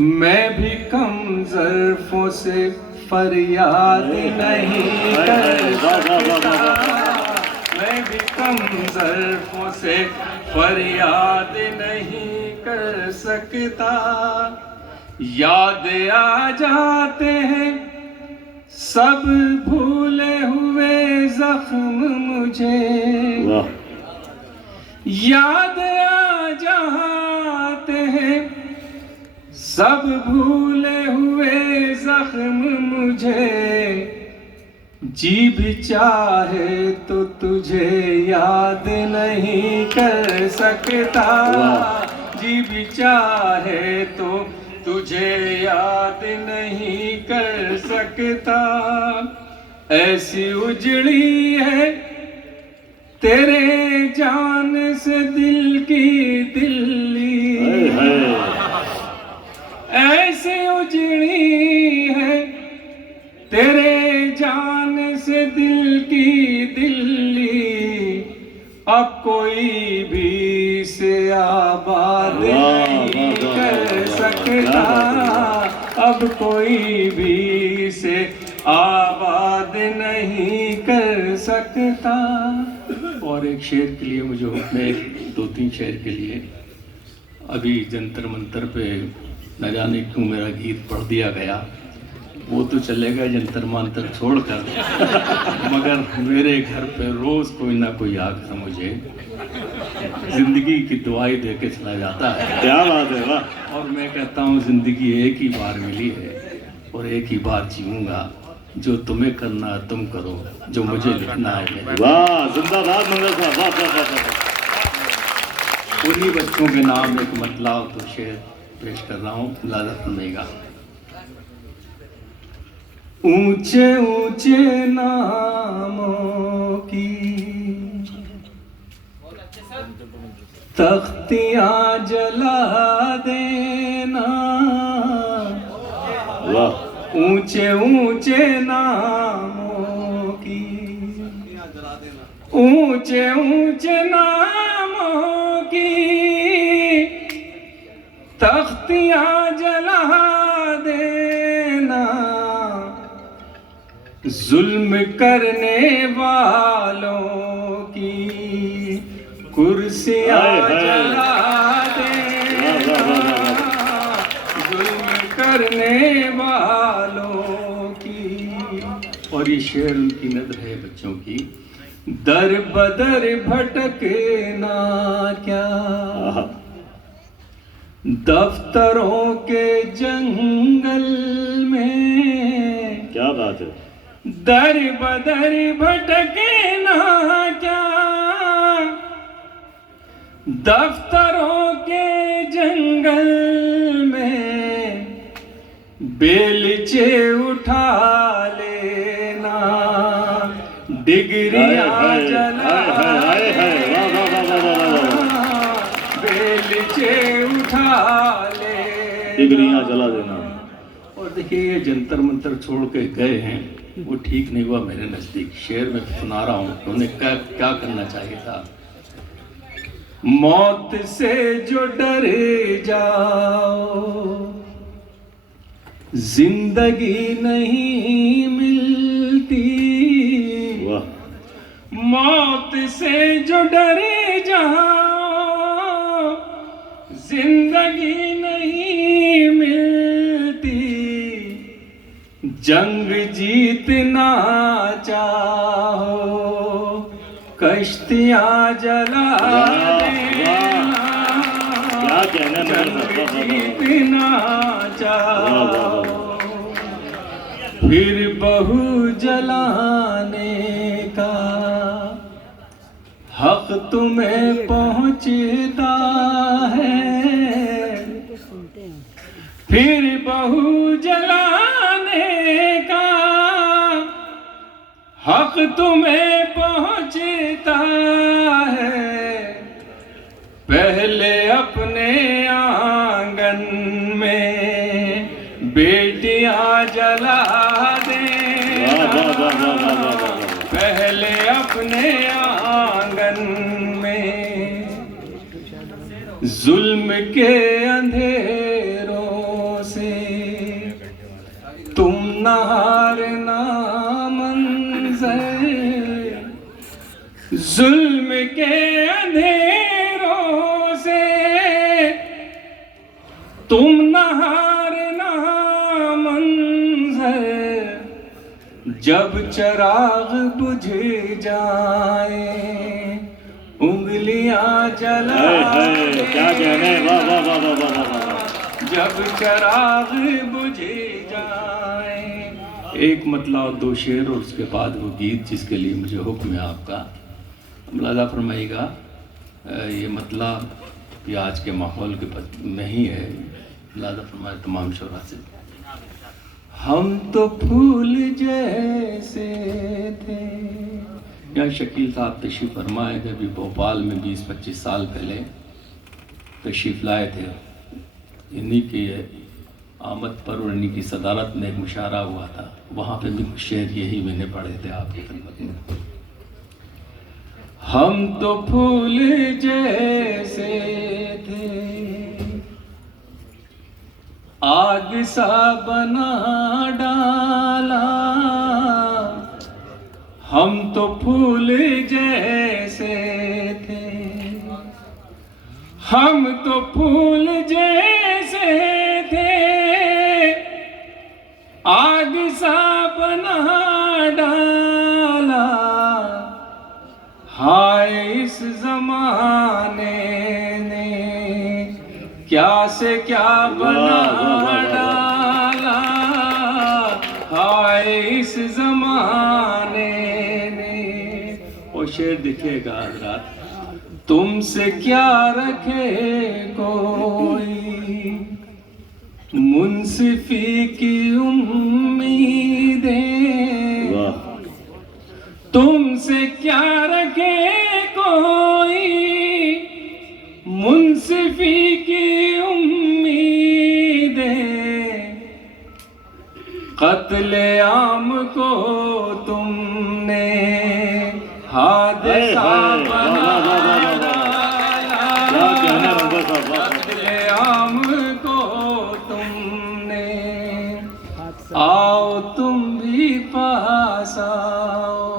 मैं भी कम ज़र्फ़ों से फरियाद नहीं कर सकता, मैं भी कम ज़र्फ़ों से फरियाद नहीं कर सकता। याद आ जाते हैं सब भूले हुए ज़ख्म मुझे, याद आ जाते हैं सब भूले हुए ज़ख्म मुझे। जी भी चाहे तो तुझे याद नहीं कर सकता, जी भी चाहे तो तुझे याद नहीं कर सकता। ऐसी उजड़ी है तेरे जान से दिल की दिल्ली, ऐसी उजड़ी है तेरे जान से दिल की दिल्ली। अब कोई भी इसे आबाद नहीं कर सकता, अब कोई भी इसे आबाद नहीं कर सकता। और एक शेर के लिए मुझे हुक्म है, 2-3 शेर के लिए। अभी जंतर मंतर पे न जाने क्यों मेरा गीत पढ़ दिया गया, वो तो चलेगा जंतर मंतर छोड़कर, मगर मेरे घर पे रोज़ कोई ना कोई आकर मुझे जिंदगी की दुआई दे के चला जाता है। क्या बात है, वाह। और मैं कहता हूँ जिंदगी एक ही बार मिली है और एक ही बार जीऊँगा, जो तुम्हें करना है तुम करो, जो मुझे लिखना है। वाह, जिंदाबाद मंगल साहब, वाह वाह वाह। उन्हीं बच्चों के नाम एक मतलब तो शेर पेश कर रहा हूँ, मुलाजा फरमाइएगा। ऊंचे ऊंचे नामों की तख्तियां जला देना, ऊंचे ऊंचे नामों की, ऊंचे ऊंचे नामों की तख्तियां जला देना। जुल्म करने वालों की कुर्सियां जला देना, जुल्म करने वालों की। और ये शेर उनकी नज़र है बच्चों की। दर बदर भटकना क्या दफ्तरों के जंगल में, क्या बात है। दर बदर भटकना क्या दफ्तरों के जंगल में, बेलचे उठा लेना, डिग्रियां जला बेलचे उठा लेना, डिग्रियां जला देना। और देखिए ये जंतर मंतर छोड़ के गए हैं, वो ठीक नहीं हुआ मेरे नजदीक। शेर में सुना रहा हूँ उन्हें क्या क्या करना चाहिए था। मौत से जो डर जाओ जिंदगी नहीं मिलती, मौत से जो डर जाओ जिंदगी नहीं मिलती। जंग जीतना चाहो कश्तियां जला देना, जंग जीतना चाहो फिर बहू जलाने का हक तुम्हें पहुंचता है, फिर बहू जलाने का हक तुम्हें पहुंचता है। पहले अपने आंगन में बेटियां जला देना, पहले अपने आंगन में जुल्म के अंधेरों से न हारना मंज़र, जुल्म के अंधेरों से तुम न हारना मंज़र, जब चराग बुझ जाए उंगलियां जला दे। क्या कहने, वाह वाह वाह वाह वाह वाह। जब चराग बुझ जाए। एक मतला और दो शेर और उसके बाद वो गीत जिसके लिए मुझे हुक्म है आपका। मुलाजा फरमाइएगा, ये मतला भी आज के माहौल के में ही है। मुलाजा फरमाए तमाम शोरा से। हम तो फूल जैसे थे। यहाँ शकील साहब तशरीफ़ फरमाए थे, अभी भोपाल में 20-25 साल पहले तशरीफ़ लाए थे। इन्हीं की आमद पर और इन्हीं की सदारत में एक मुशायरा हुआ था, वहाँ पे भी कुछ शेर यही मैंने पढ़े थे आपकी खिदमत में। हम तो फूल जैसे थे, आग सा बना डाला। हम तो फूल जैसे थे, हम तो फूल जैसे थे, आग सा बना डाला। हाय इस जमाने ने क्या से क्या बना डाला। हाय इस जमाने ने। वो शेर दिखेगा हज़रात, तुमसे क्या रखे कोई मुंसिफी की उम्मीदें। तुमसे क्या रखे कोई मुंसिफी की उम्मीदें। कत्ले आम को तुमने हादसा बना डाला। कत्ले आम को तुमने, आओ तुम भी पास आओ,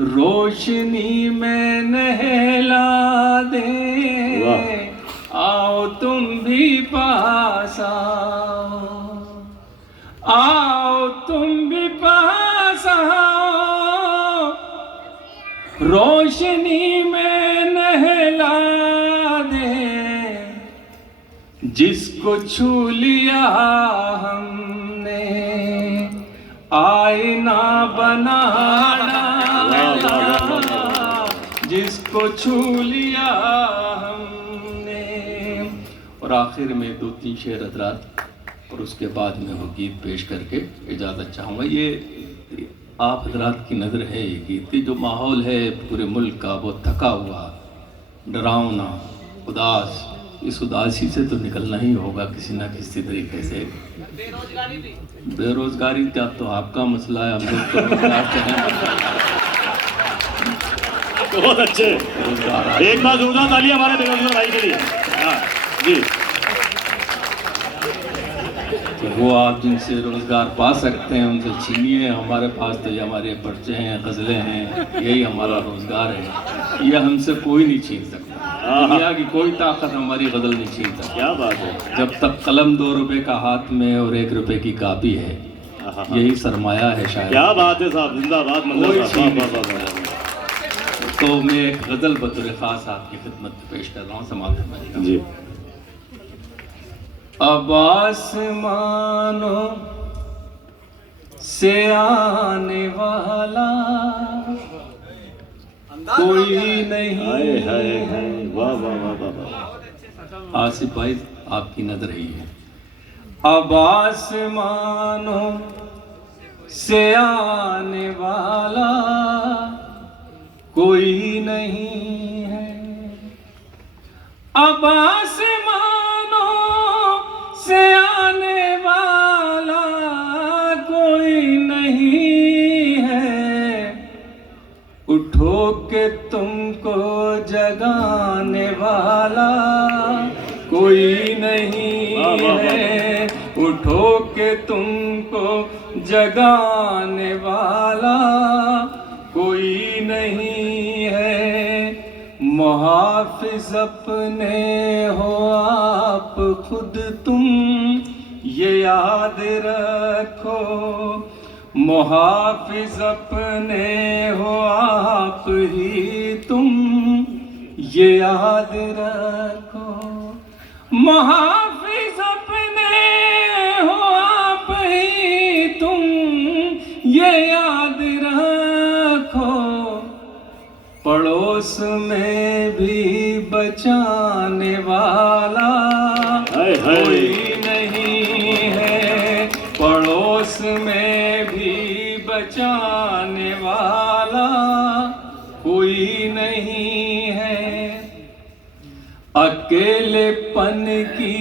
रोशनी में नहला दे। आओ तुम भी पास आओ, आओ तुम भी पास आओ, रोशनी में नहला दे। जिसको छू लिया हमने आईना बना डाला। जिसको छू लिया हमने। और आखिर में 2-3 शेर हज़रात और उसके बाद में वो गीत पेश करके इजाज़त चाहूँगा। ये आप हज़रात की नज़र है, ये गीत जो माहौल है पूरे मुल्क का वो थका हुआ, डरावना, उदास। इस उदासी से तो निकलना ही होगा किसी ना किसी तरीके से। बेरोजगारी क्या तो आपका मसला है, हम लोग तो रोजगार चाहें। बहुत अच्छे, एक बार जोरदार ताली हमारे बेरोजगार भाई के लिए। हाँ जी। तो वो आप जिनसे रोजगार पा सकते हैं उनसे छीनिए। हमारे पास तो ये हमारे पर्चे हैं, गज़लें हैं, यही हमारा रोजगार है। ये हमसे कोई नहीं छीन सकता। दुनिया की कोई ताकत हमारी गज़ल नहीं छीन सकती। क्या बात है। जब तक कलम 2 रुपए का हाथ में और 1 रुपए की कापी है, यही सरमाया है शायद। क्या बात है साहब, जिंदाबाद मंजर साहब। तो मैं एक गज़ल बतौर ख़ास आपकी खिदमत में पेश कर रहा हूँ, समाअत फरमाइएगा जी। अब आसमानों से आने वाला कोई नहीं है। वाह वाह वाह वाह। आसिफ भाई आपकी नजर ही है। अब आसमानों से आने वाला कोई नहीं है। अब आसमानों से आने वाला कोई नहीं है। उठो के तुमको जगाने वाला कोई नहीं है। उठो हो के तुमको जगाने वाला कोई नहीं है। मुहाफिज अपने हो आप खुद तुम ये याद रखो। मुहाफिज अपने हो आप ही तुम ये याद रखो। मुहाफिज अपने हो आप ही तुम ये याद रखो। पड़ोस में भी बचाने वाला कोई नहीं है। पड़ोस में भी बचाने वाला कोई नहीं है। अकेलेपन की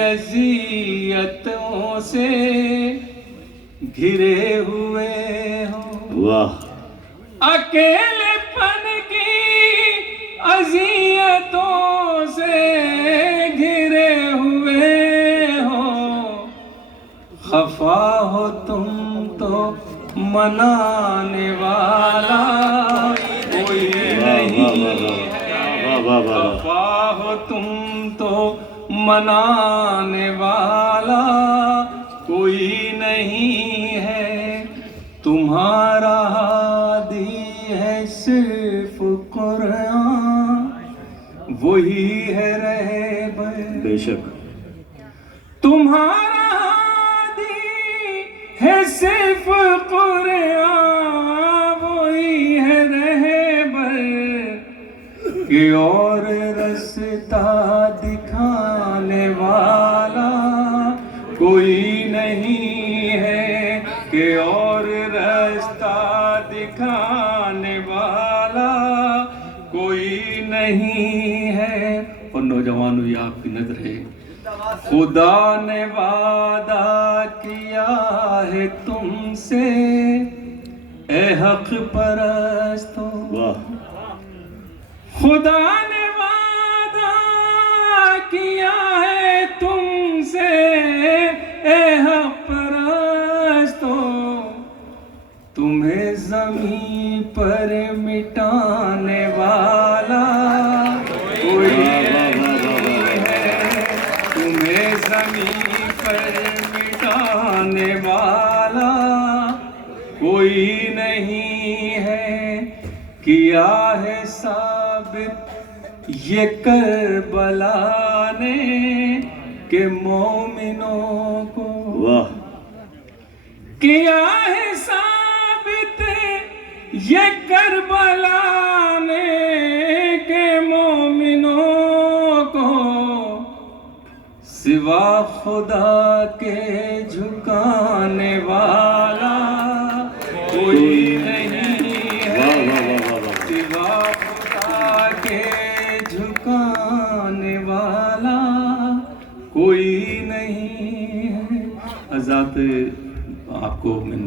अज़ियतों से घिरे हुए हो। वाह। अकेलेपन की अज़ियतों से घिरे हुए हो। खफा हो तुम तो मनाने वाला कोई नहीं है। खफा हो तुम तो मनाने वाला कोई नहीं है। तुम्हारा हादी है सिर्फ कुरान, वही है रहबर। बेशक तुम्हारा हादी है सिर्फ कुरान, वही है रहबर। कि और रास्ता दिखाने वाला कोई नहीं है। कि और रास्ता दिखाने वाला कोई नहीं है। और नौजवानों, ये आपकी नजर है। खुदा ने वादा किया है तुमसे ए हक परस्तों। वाह। खुदा ने वादा किया है तुमसे ए हक परस्तों। तुम्हें ज़मीं पर मिटाने वाला कोई नहीं है। तुम्हें ज़मीं पर मिटाने वाला कोई नहीं है। किया है साबित ये करबला ने के मोमिनों को। वाह। किया है साबित ये करबला ने के मोमिनों को। सिवा खुदा के झुकाने वाला कोई नहीं है। सिवा खुदा के झुकाने वाला कोई नहीं है। हज़रत आपको मैं